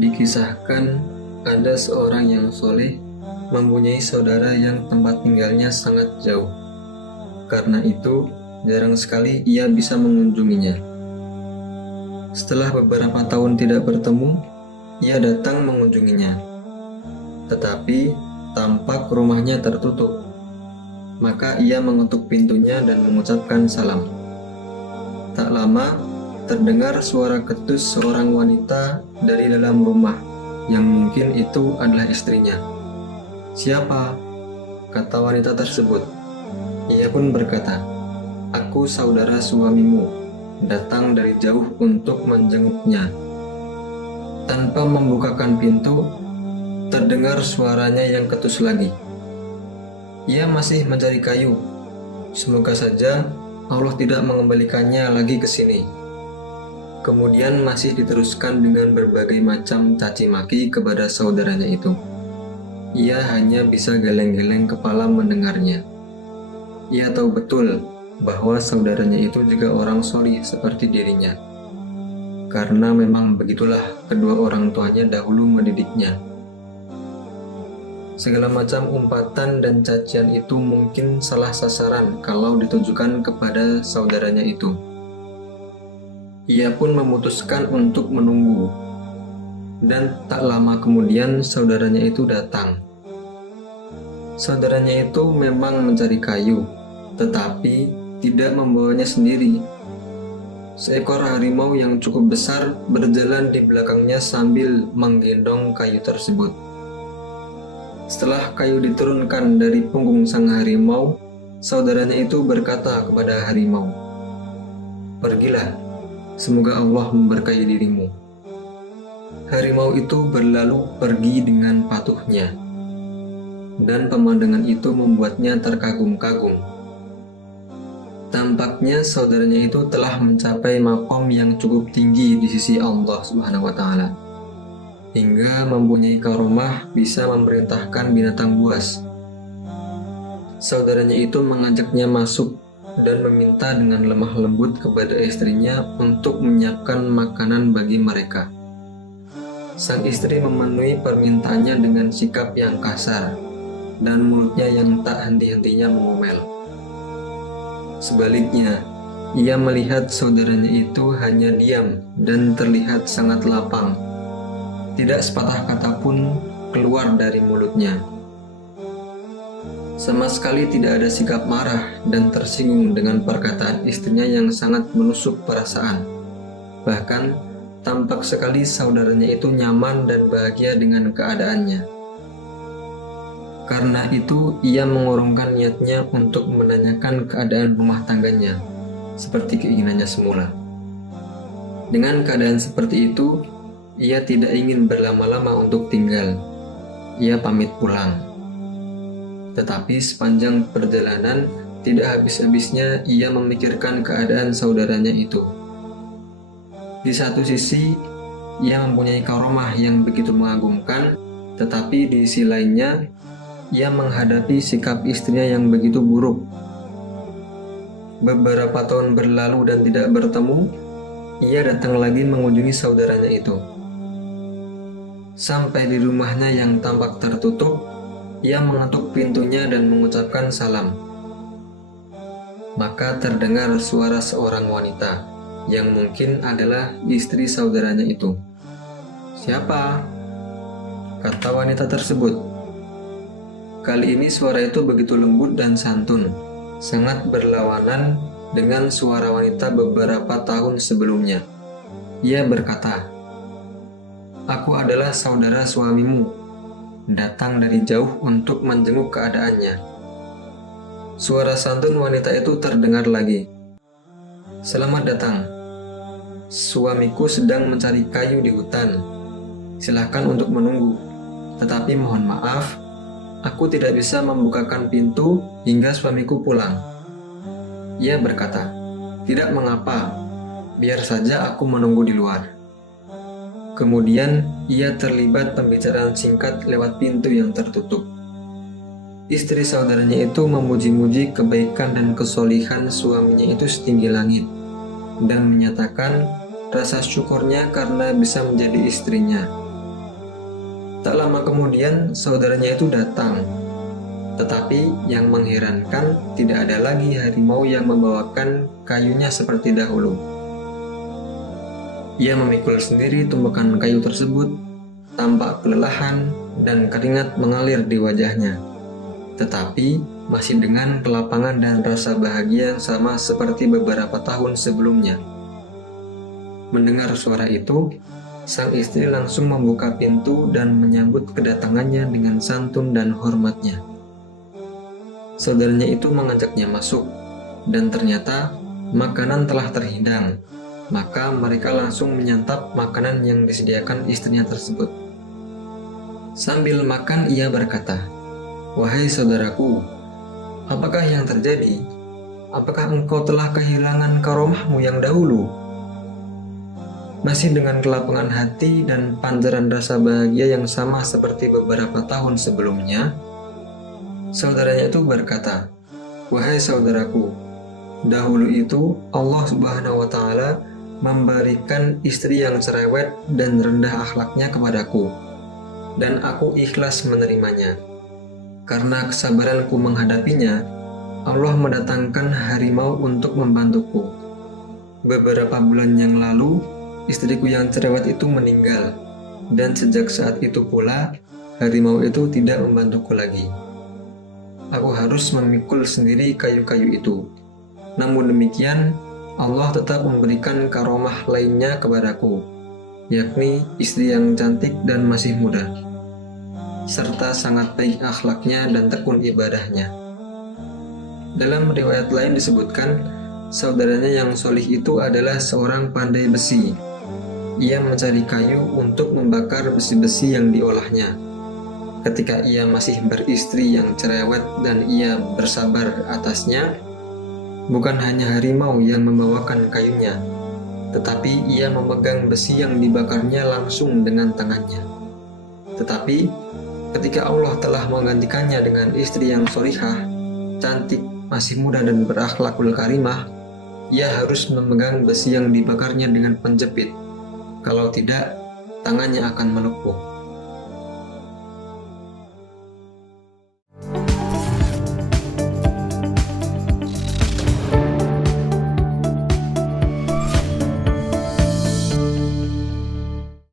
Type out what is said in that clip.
Dikisahkan ada seorang yang soleh mempunyai saudara yang tempat tinggalnya sangat jauh. Karena itu, jarang sekali ia bisa mengunjunginya. Setelah beberapa tahun tidak bertemu, ia datang mengunjunginya. Tetapi, tampak rumahnya tertutup. Maka ia mengetuk pintunya dan mengucapkan salam. Tak lama, terdengar suara ketus seorang wanita dari dalam rumah, yang mungkin itu adalah istrinya. "Siapa?" kata wanita tersebut. Ia pun berkata, "Aku saudara suamimu, datang dari jauh untuk menjenguknya." Tanpa membukakan pintu, terdengar suaranya yang ketus lagi. "Ia masih mencari kayu. Semoga saja Allah tidak mengembalikannya lagi ke sini." Kemudian masih diteruskan dengan berbagai macam caci maki kepada saudaranya itu. Ia hanya bisa geleng-geleng kepala mendengarnya. Ia tahu betul bahwa saudaranya itu juga orang solih seperti dirinya. Karena memang begitulah kedua orang tuanya dahulu mendidiknya. Segala macam umpatan dan cacian itu mungkin salah sasaran kalau ditujukan kepada saudaranya itu. Ia pun memutuskan untuk menunggu. Dan tak lama kemudian saudaranya itu datang. Saudaranya itu memang mencari kayu, tetapi tidak membawanya sendiri. Seekor harimau yang cukup besar berjalan di belakangnya sambil menggendong kayu tersebut. Setelah kayu diturunkan dari punggung sang harimau, saudaranya itu berkata kepada harimau, "Pergilah, semoga Allah memberkahi dirimu." Harimau itu berlalu pergi dengan patuhnya, dan pemandangan itu membuatnya terkagum-kagum. Tampaknya saudaranya itu telah mencapai maqam yang cukup tinggi di sisi Allah Subhanahu wa Ta'ala, hingga mempunyai karomah bisa memerintahkan binatang buas. Saudaranya itu mengajaknya masuk dan meminta dengan lemah lembut kepada istrinya untuk menyiapkan makanan bagi mereka. Sang istri memenuhi permintaannya dengan sikap yang kasar dan mulutnya yang tak henti-hentinya mengomel. Sebaliknya, ia melihat saudaranya itu hanya diam dan terlihat sangat lapang. Tidak sepatah kata pun keluar dari mulutnya. Sama sekali tidak ada sikap marah dan tersinggung dengan perkataan istrinya yang sangat menusuk perasaan. Bahkan, tampak sekali saudaranya itu nyaman dan bahagia dengan keadaannya. Karena itu, ia mengurungkan niatnya untuk menanyakan keadaan rumah tangganya, seperti keinginannya semula. Dengan keadaan seperti itu, ia tidak ingin berlama-lama untuk tinggal. Ia pamit pulang. Tetapi sepanjang perjalanan, tidak habis-habisnya ia memikirkan keadaan saudaranya itu. Di satu sisi, ia mempunyai karomah yang begitu mengagumkan, tetapi di sisi lainnya, ia menghadapi sikap istrinya yang begitu buruk. Beberapa tahun berlalu dan tidak bertemu, ia datang lagi mengunjungi saudaranya itu. Sampai di rumahnya yang tampak tertutup, ia mengetuk pintunya dan mengucapkan salam. Maka terdengar suara seorang wanita, yang mungkin adalah istri saudaranya itu. "Siapa?" kata wanita tersebut. Kali ini suara itu begitu lembut dan santun, sangat berlawanan dengan suara wanita beberapa tahun sebelumnya. Ia berkata, "Aku adalah saudara suamimu, datang dari jauh untuk menjenguk keadaannya." Suara santun wanita itu terdengar lagi. "Selamat datang. Suamiku sedang mencari kayu di hutan. Silakan untuk menunggu. Tetapi mohon maaf, aku tidak bisa membukakan pintu hingga suamiku pulang." Ia berkata, "Tidak mengapa, biar saja aku menunggu di luar." Kemudian ia terlibat pembicaraan singkat lewat pintu yang tertutup. Istri saudaranya itu memuji-muji kebaikan dan kesolihan suaminya itu setinggi langit, dan menyatakan rasa syukurnya karena bisa menjadi istrinya. Tak lama kemudian saudaranya itu datang. Tetapi yang mengherankan, tidak ada lagi harimau yang membawakan kayunya seperti dahulu. Ia memikul sendiri tumpukan kayu tersebut, tampak kelelahan dan keringat mengalir di wajahnya. Tetapi masih dengan kelapangan dan rasa bahagia yang sama seperti beberapa tahun sebelumnya. Mendengar suara itu, sang istri langsung membuka pintu dan menyambut kedatangannya dengan santun dan hormatnya. Saudaranya itu mengajaknya masuk, dan ternyata makanan telah terhidang. Maka mereka langsung menyantap makanan yang disediakan istrinya tersebut. Sambil makan ia berkata, "Wahai saudaraku, apakah yang terjadi? Apakah engkau telah kehilangan karomahmu yang dahulu?" Masih dengan kelapangan hati dan pancaran rasa bahagia yang sama seperti beberapa tahun sebelumnya, saudaranya itu berkata, "Wahai saudaraku, dahulu itu Allah Subhanahu wa Ta'ala memberikan istri yang cerewet dan rendah akhlaknya kepadaku, dan aku ikhlas menerimanya. Karena kesabaranku menghadapinya, Allah mendatangkan harimau untuk membantuku. Beberapa bulan yang lalu, istriku yang cerewet itu meninggal, dan sejak saat itu pula, harimau itu tidak membantuku lagi. Aku harus memikul sendiri kayu-kayu itu. Namun demikian, Allah tetap memberikan karomah lainnya kepadaku, yakni istri yang cantik dan masih muda, serta sangat baik akhlaknya dan tekun ibadahnya." Dalam riwayat lain disebutkan, saudaranya yang solih itu adalah seorang pandai besi. Ia mencari kayu untuk membakar besi-besi yang diolahnya. Ketika ia masih beristri yang cerewet dan ia bersabar atasnya, bukan hanya harimau yang membawakan kayunya, tetapi ia memegang besi yang dibakarnya langsung dengan tangannya. Tetapi ketika Allah telah menggantikannya dengan istri yang solihah, cantik, masih muda dan berakhlakul karimah, ia harus memegang besi yang dibakarnya dengan penjepit. Kalau tidak, tangannya akan melepuh.